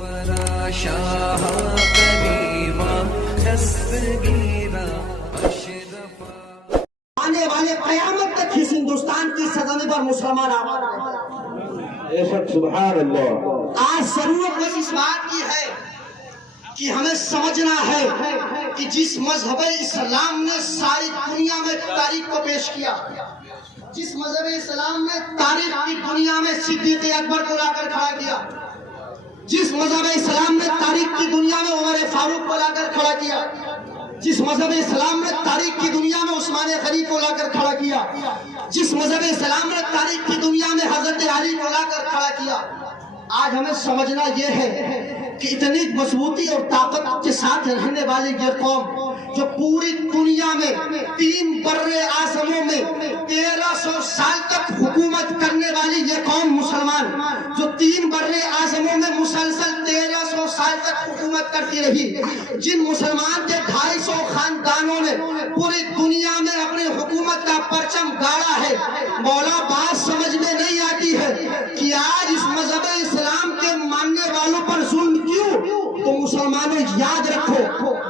آنے والے قیامت تک اس ہندوستان کی سرزمین پر مسلمان آباد رہیں۔ سبحان اللہ۔ آج ضرورت بس اس بات کی ہے کہ ہمیں سمجھنا ہے کہ جس مذہب اسلام نے ساری دنیا میں تاریخ کو پیش کیا، جس مذہب اسلام نے تاریخ کی دنیا میں صدیق اکبر کو لا کر کھڑا کیا، جس مذہب اسلام نے تاریخ کی دنیا میں عمر فاروق کو لا کر کھڑا کیا، جس مذہب اسلام نے تاریخ کی دنیا میں عثمان غنی کو لا کر کھڑا کیا، جس مذہب اسلام نے تاریخ کی دنیا میں حضرت علی کو لا کر کھڑا کیا، آج ہمیں سمجھنا یہ ہے کہ اتنی مضبوطی اور طاقت کے ساتھ رہنے والی یہ قوم جو پوری دنیا میں 3 برے اعظموں میں 1300 سال تک حکومت کرنے والی یہ قوم مسلمان جو 3 برے اعظموں میں مسلسل 1300 سال تک حکومت کرتی رہی، جن مسلمان کے 250 خاندانوں نے پوری دنیا میں اپنی حکومت کا پرچم گاڑا ہے، مولا بات سمجھ میں نہیں آتی ہے کہ آج اس مذہب اسلام کے ماننے والوں پر ظلم کیوں؟ تو مسلمانوں یاد رکھو،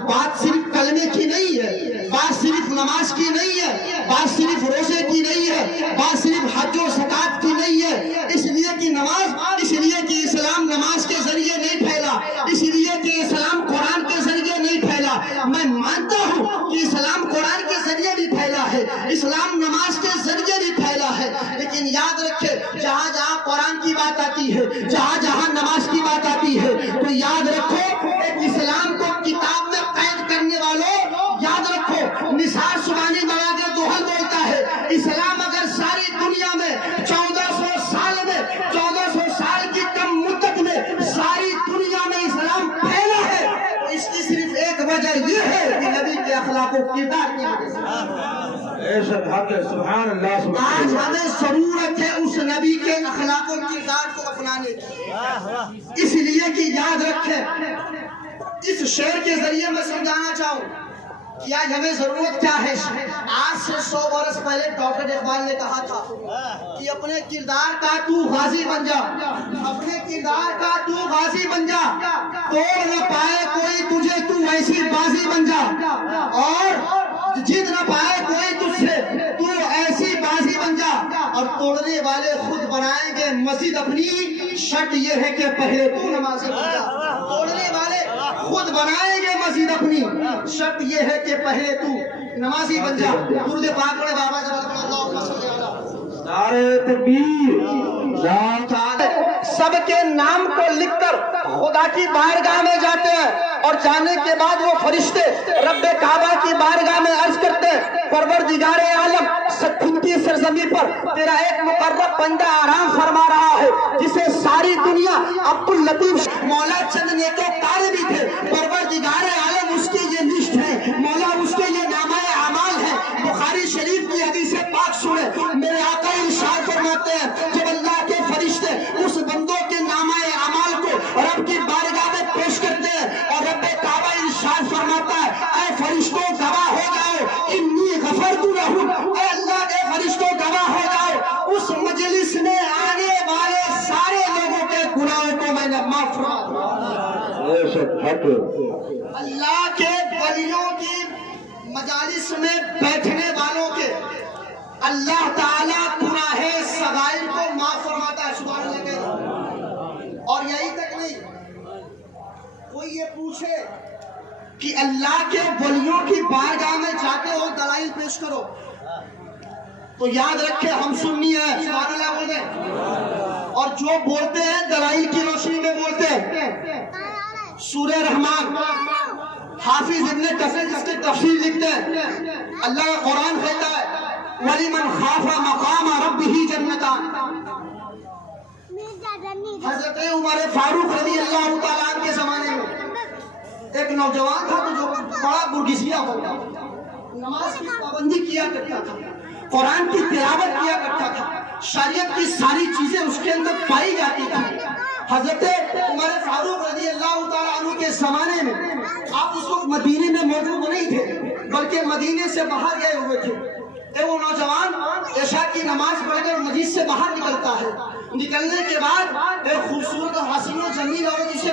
بات صرف کلمے کی نہیں ہے، بات صرف نماز کی نہیں ہے، بات صرف روزے کی نہیں ہے، بات صرف حج و زکات کی نہیں ہے، اس لیے کہ نماز، اس لیے کہ اسلام نماز کے ذریعے نہیں پھیلا، اس لیے کہ اسلام قرآن کے ذریعے نہیں پھیلا۔ میں مانتا ہوں کہ اسلام قرآن کے ذریعے بھی پھیلا ہے، اسلام نماز کے ذریعے بھی پھیلا ہے، لیکن یاد رکھے جہاں جہاں قرآن کی بات آتی ہے، جہاں جہاں نماز کی بات آتی ہے، تو یاد رکھو ایک اسلام کو کتاب میں قید کرنے والوں، یاد رکھو نثار سبحانی بنا کے دوہل بولتا ہے، اسلام اگر ساری دنیا میں 1400 سال میں 1400 سال کی کم مدت میں ساری دنیا میں اسلام پھیلا ہے، تو اس کی صرف ایک وجہ یہ ہے کہ نبی کے اخلاق و کردار کی وجہ سے۔ سبحان اللہ۔ آج ہمیں ضرورت ہے اس نبی کے اخلاق و کردار کو اپنانے کی، اس لیے کہ یاد رکھیں، اس شعر کے ذریعے میں سمجھانا چاہوں کہ آج ہمیں ضرورت کیا ہے۔ آج سے 100 برس پہلے ڈاکٹر اقبال نے کہا تھا کہ اپنے کردار کا تو غازی بن جا، اپنے کردار کا تو غازی بن جا، توڑ نہ پائے کوئی تجھے تو ایسی بازی بن جا، اور جیت نہ پائے کوئی تجھ سے تو ایسی بازی بن جا، اور توڑنے والے خود بنائیں گے مسجد اپنی، شرط یہ ہے کہ پہلے تو نمازی بن جا۔ توڑنے والے خود بنائیں گے مسجد اپنی، شرط یہ ہے کہ پہلے تو نمازی بن جا۔ درود پاک پڑھے بابا جلال اللہ صلی اللہ علیہ وسلم۔ نعرہ تکبیر۔ سب کے نام کو لکھ کر خدا کی بارگاہ میں جاتے ہیں، اور جانے کے بعد وہ فرشتے رب کعبہ کی بارگاہ میں عرض کرتے ہیں، پروردگار عالم ستھن کی سرزمین پر تیرا ایک مقرب بندہ آرام فرما رہا ہے جسے ساری دنیا عبداللطیف مولا چند نیکوکار بھی تھے، پروردگار عالم اس کی یہ لسٹ ہے، مولا اس کے یہ نامہ اعمال ہے۔ بخاری شریف کی حدیث پاک سنے، میرے آقا ارشاد فرماتے ہیں جب اللہ کے فرشتے اس بندوں کے نامہ اعمال کو رب کی بارگاہ میں پیش کرتے ہیں، اور رب کعبہ ارشاد فرماتا ہے اے فرشتوں گواہ ہو جاؤ انی غفرت لہم، اے اللہ کے فرشتوں گواہ ہو جاؤ اس مجلس میں آنے والے سارے لوگوں کے گناہوں کو میں نے معاف فرما دیا۔ اللہ کے ولیوں کی مجالس میں بیٹھنے والوں کے اللہ تعالیٰ گناہ صغائر کو معاف فرماتا ہے، سبحان اللہ کہتے۔ اور یہی تک نہیں، کوئی یہ پوچھے کہ اللہ کے ولیوں کی بارگاہ میں جاتے ہو دلائل پیش کرو، تو یاد رکھے ہم سنی ہے، سبحان اللہ بولتے ہیں، اور جو بولتے ہیں دلائل کی روشنی میں بولتے ہیں۔ سورہ رحمان حافظ ابن کثیر جس کی تفسیر لکھتے ہیں، اللہ کا قرآن کہتا ہے وَلِمَنْ خَافَ مَقَامَ رَبِّهِ جَنَّتَانِ۔ حضرت عمر فاروق رضی اللہ تعالیٰ عنہ کے زمانے میں ایک نوجوان تھا جو بڑا برگزیدہ ہو گیا، نماز کی پابندی کیا کرتا تھا، قرآن کی تلاوت کیا کرتا تھا، شریعت کی ساری چیزیں اس کے اندر پائی جاتی تھی۔ حضرت عمر فاروق رضی اللہ تعالیٰ عنہ کے زمانے میں آپ اس وقت مدینے میں موجود نہیں تھے بلکہ مدینے سے باہر گئے ہوئے تھے۔ وہ نوجوان عشاء کی نماز پڑھ کر مسجد سے باہر نکلتا ہے، نکلنے کے بعد ایک خوبصورت حسین و جمیل عورت اسے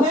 2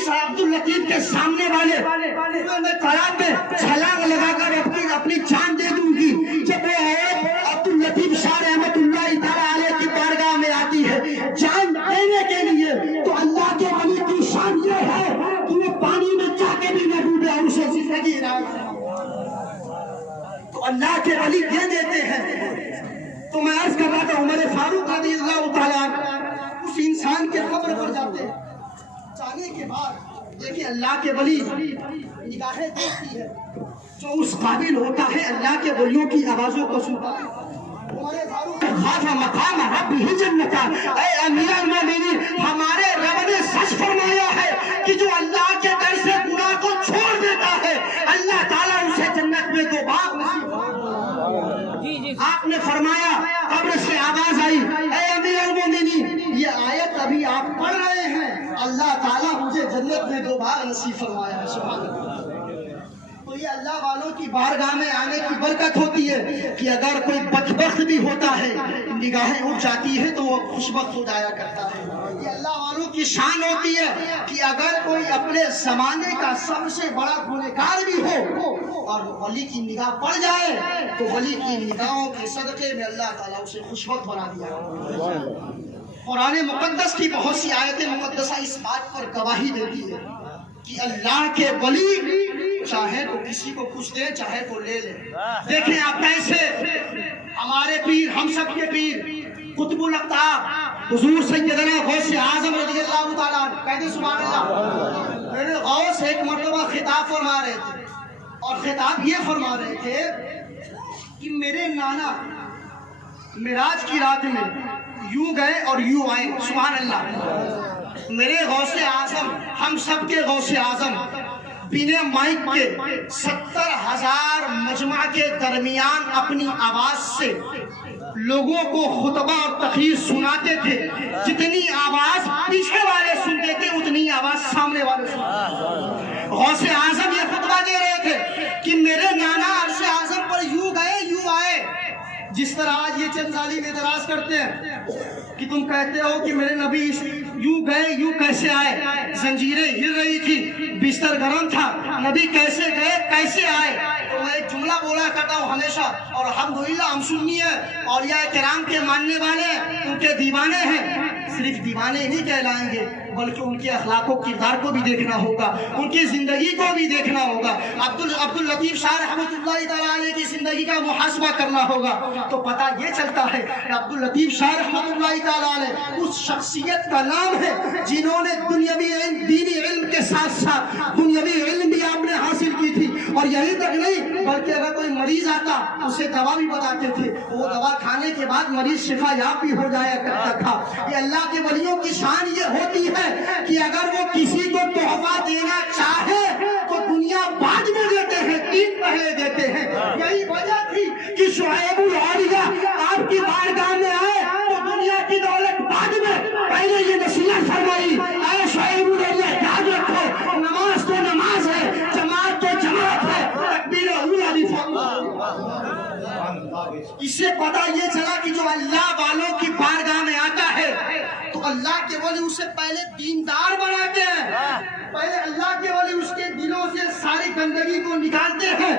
اس عبد اللطیف کے سامنے والے میں تالاب میں چھلانگ لگا کر اپنی جان دے دوں گی. جب وہ عورت عبد اللطیف شاہ رحمت اللہ تعالی علیہ کی بارگاہ میں آتی ہے جان دینے کے لیے، تو اللہ کے ولی کی شان یہ ہے کہ وہ پانی میں جا کے بھی نہ ڈوبے اور اسے زندگی تو اللہ کے ولی دے دیتے ہیں. تو میں عرض کر رہا تھا عمر فاروق رضی اللہ تعالیٰ اس انسان کے قبر پر جاتے ہیں. جانے کے بعد دیکھیں اللہ کے ولی نگاہیں دیکھتی ہے، جو اس قابل ہوتا ہے اللہ کے ولیوں کی آوازوں کو سنتا ہے. مقام ربہ جنتا، اے امیر المومنین، ہمارے رب نے سچ فرمایا ہے کہ جو اللہ کے در سے گناہ کو چھوڑ دیتا ہے اللہ تعالیٰ اسے جنت میں 2 باغ نصیب فرماتا. آپ نے فرمایا، قبر سے آواز آئی، اے امیر المومنین، یہ آیت ابھی آپ پڑھ رہے ہیں، اللہ تعالیٰ مجھے جنت میں 2 باغ نصیب فرمایا ہے. سبحان اللہ. تو یہ اللہ والوں کی بارگاہ میں آنے کی برکت ہوتی ہے کہ اگر کوئی بدبخت بھی ہوتا ہے نگاہیں اٹھ جاتی ہے تو وہ خوشبخت ہو جایا کرتا ہے. یہ اللہ والوں کی شان ہوتی ہے کہ اگر کوئی اپنے زمانے کا سب سے بڑا گنہگار بھی ہو اور ولی کی نگاہ پڑ جائے تو ولی کی نگاہوں کے صدقے میں اللہ تعالیٰ اسے خوشبخت بنا دیا. قرآن مقدس کی بہت سی آیتیں مقدسہ اس بات پر گواہی دیتی ہے کہ اللہ کے ولی چاہے تو کسی کو کچھ دے چاہے تو لے لے. دیکھیں آپ کیسے ہمارے پیر، ہم سب کے پیر قطب الاقطاب حضور سیدنا غوث اعظم رضی اللہ تعالیٰ عنہ، کہتے سبحان اللہ. میرے غوث ایک مرتبہ خطاب فرما رہے تھے اور خطاب یہ فرما رہے تھے کہ میرے نانا معراج کی رات میں یوں گئے اور یوں آئے. سبحان اللہ. میرے غوث اعظم، ہم سب کے غوث اعظم بنا مائک کے 70,000 مجمع کے درمیان اپنی آواز سے لوگوں کو خطبہ اور تقریر سناتے تھے. جتنی آواز پیچھے والے سنتے تھے اتنی آواز سامنے والے سنتے تھے. غوث اعظم یہ خطبہ دے رہے تھے کہ میرے نانا عرش اعظم پر یوں گئے یوں آئے. جس طرح آج یہ چند ظالم اعتراض کرتے ہیں کہ تم کہتے ہو کہ میرے نبی یوں گئے یوں کیسے آئے، زنجیریں ہل رہی تھی، بستر گرم تھا، نبی کیسے گئے کیسے آئے. تو میں ایک جملہ بولا کرتا ہوں ہمیشہ، اور الحمدللہ ہم سنی ہے اولیاء کرام کے ماننے والے ان کے دیوانے ہیں. صرف دیوانے نہیں کہلائیں گے بلکہ ان کے اخلاق و کردار کو بھی دیکھنا ہوگا، ان کی زندگی کو بھی دیکھنا ہوگا. عبد اللطیف شاہ رحمۃ اللہ تعالیٰ علیہ کی زندگی کا محاسبہ کرنا ہوگا تو پتہ یہ چلتا ہے کہ عبد اللطیف شاہ رحمۃ اللہ تعالیٰ علیہ اس شخصیت کا نام ہے جنہوں نے دنیاوی علم، دینی علم کے ساتھ ساتھ دنیاوی علم بھی آپ نے حاصل کی تھی. اور یہی تک نہیں بلکہ اگر کوئی مریض آتا اسے دوا بھی بتاتے تھے، وہ دوا کھانے کے بعد مریض شفا یاب بھی ہو جایا کرتا تھا. یہ اللہ کے ولیوں کی شان یہ ہوتی ہے کہ اگر وہ کسی کو تحفہ دینا چاہے تو دنیا بعد میں دیتے ہیں، دین پہلے دیتے ہیں. یہی وجہ تھی کہ شعیب الاولیاء آپ کی بارگاہ میں آئے تو دنیا کی دولت بعد میں، پہلے یہ نصیحت فرمائی، اے شعیب الاولیاء یاد رکھو نماز تو نماز ہے، جماعت تو جماعت ہے، تکبیر اولیاء بھی اس سے پتہ یہ چلا کہ جو اللہ والوں کی بارگاہ میں آتا ہے تو اللہ کے ولی اسے پہلے دیندار بناتے ہیں. پہلے اللہ کے ولی اس کے دلوں سے ساری گندگی کو نکالتے ہیں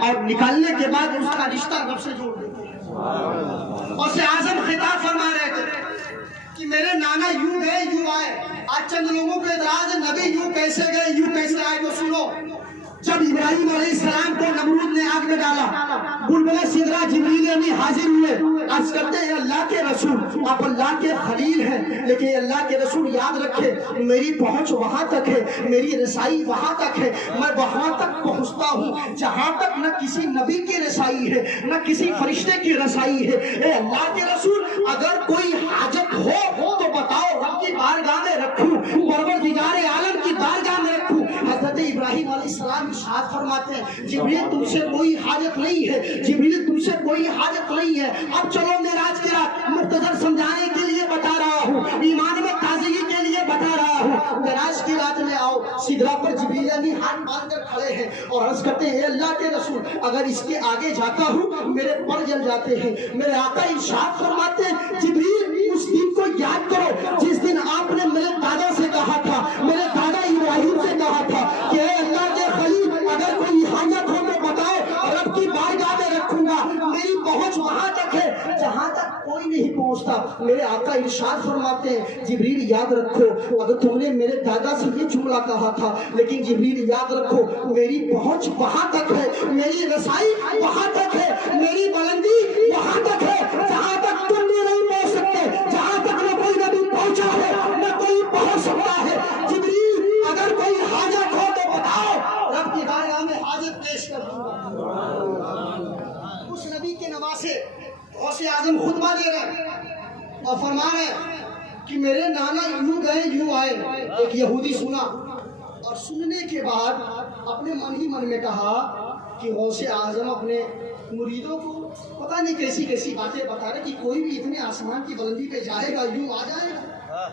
اور نکالنے کے بعد اس کا رشتہ رب سے جوڑ دیتے ہیں. غوث اعظم خطاب فرما رہے تھے کہ میرے نانا یوں گئے یوں آئے. آج چند لوگوں کو اعتراض ہے نبی یوں کیسے گئے یوں کیسے آئے. تو سنو، جب ابراہیم علیہ السلام کو نمرود نے آگ میں ڈالا، بلبلِ سدرہ جبریل امین حاضر ہوئے، عرض کرتے ہیں اللہ کے رسول آپ اللہ کے خلیل ہیں، لیکن اللہ کے رسول یاد رکھے میری پہنچ وہاں تک ہے، میری رسائی وہاں تک ہے، میں وہاں تک پہنچتا ہوں جہاں تک نہ کسی نبی کی رسائی ہے نہ کسی فرشتے کی رسائی ہے. اے اللہ کے رسول اگر کوئی حاجت ہو تو بتاؤ، رب کی بارگاہ میں رکھوں، پروردگار عالم کی بارگاہ میں رکھوں. حضرت ابراہیم علیہ السلام ارشاد فرماتے ہیں جبریل تم سے کوئی حاجت نہیں ہے، جبریل تم سے کوئی حاجت نہیں ہے. اب چلو معراج کی رات مختصر سمجھانے کے لیے بتا رہا ہوں، ایمان میں تازگی کے لیے بتا رہا ہوں. معراج کی رات میں آؤ، سدرہ پر جبریل امین ہاتھ باندھ کر کھڑے ہیں اور عرض کرتے ہیں اللہ کے رسول اگر اس کے آگے جاتا ہوں میرے پر جل جاتے ہیں. میرے آقا ارشاد فرماتے ہیں جبریل اس دن کو یاد کرو جس دن آپ نے میرے دادا سے کہا تھا، میرے دادا ابراہیم میرے آقا ارشاد فرماتے ہیں جبریل یاد رکھو اگر تم نے میرے دادا سے یہ جملہ کہا تھا لیکن جبریل یاد رکھو میری پہنچ وہاں تک ہے، میری رسائی وہاں تک ہے، میری بلندی وہاں تک ہے جہاں تک تم بھی نہیں پہنچ سکتے، جہاں تک نہ کوئی نبی پہنچا ہے نہ کوئی پہنچ سکتا ہے۔ جبریل اگر کوئی حاجت ہو تو بتاؤ، رب کی بارگاہ میں حاجت پیش کر دوں گا۔ اس نبی کے نواسے غوث اعظم خطبہ دے رہے اور فرما رہے کہ میرے نانا یوں گئے یوں آئے۔ ایک یہودی سنا اور سننے کے بعد اپنے من ہی من میں کہا کہ غوث اعظم اپنے مریدوں کو پتہ نہیں کیسی کیسی باتیں بتا رہے کہ کوئی بھی اتنے آسمان کی بلندی پہ جائے گا یوں آ جائے گا۔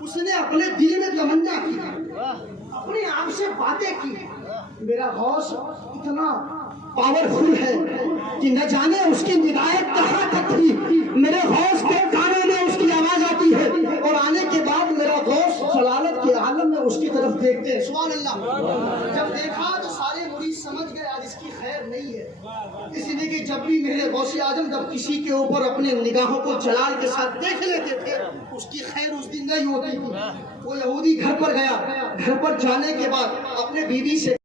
اس نے اپنے دل میں تمنا کی، اپنے آپ سے باتیں کی، میرا غوث اتنا پاورفل ہے کہ نہ جانے اس کی نگاہیں کہاں تک تھی، میرے غوث کے کانوں میں اس کی آواز آتی ہے اور آنے کے بعد میرا غوث جلالت کے عالم میں اس کی طرف دیکھتے ہیں۔ سبحان اللہ۔ جب دیکھا تو سارے مرید سمجھ گئے آج اس کی خیر نہیں ہے، اس لیے کہ جب بھی میرے غوث اعظم جب کسی کے اوپر اپنے نگاہوں کو جلال کے ساتھ دیکھ لیتے تھے اس کی خیر اس دن نہیں ہوتی تھی۔ وہ یہودی گھر پر گیا، گھر پر جانے کے بعد اپنے بیوی سے